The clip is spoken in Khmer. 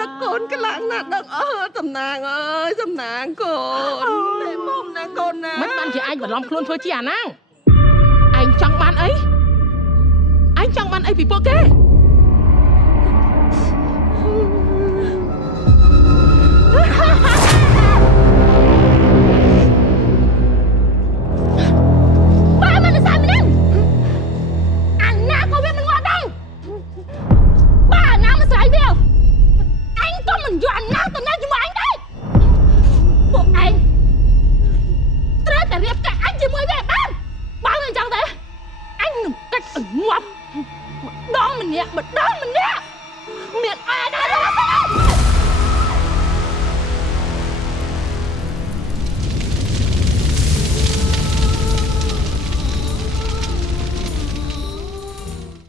นักโกนกำลังนักดังสำนางเอ้ยสำนางโกนในมุมนะโกนนะមិនបានជាឯងបន្លំខ្លួនធ្វើជាអាណាងឯងចង់បានអីឯងចង់បានអីពីពួកគេ